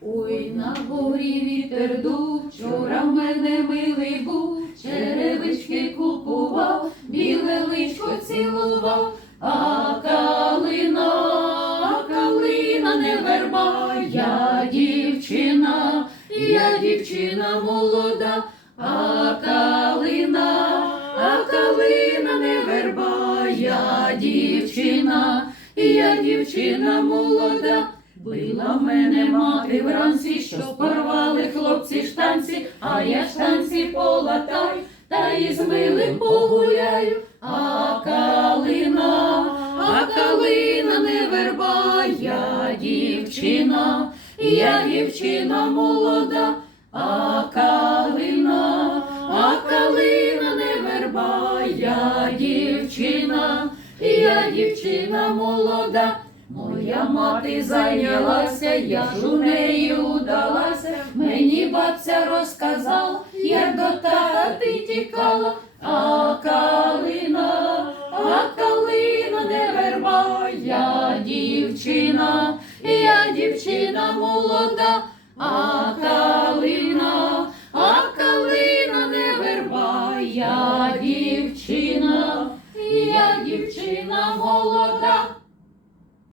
Ой, на горі вітер дув, вчора в мене милий був, черевички купував, біле личко цілував, а калина, а калина не верба, я дівчина, я дівчина молода, а калина, а калина не верба, я дівчина, я дівчина молода. Била мене мати вранці, що порвали хлопці штанці, а я штанці полатаю, та із милим погуляю, а калина, а калина не верба, я дівчина, я дівчина молода, а калина, а калина не верба, я дівчина, я дівчина молода. Я мати зайнялася, я ж у жунею удалася, мені бабця розказала, як до тати тікала, а калина, а калина не верба, я дівчина, я дівчина молода, а калина, а калина не верба, я дівчина, я дівчина молода.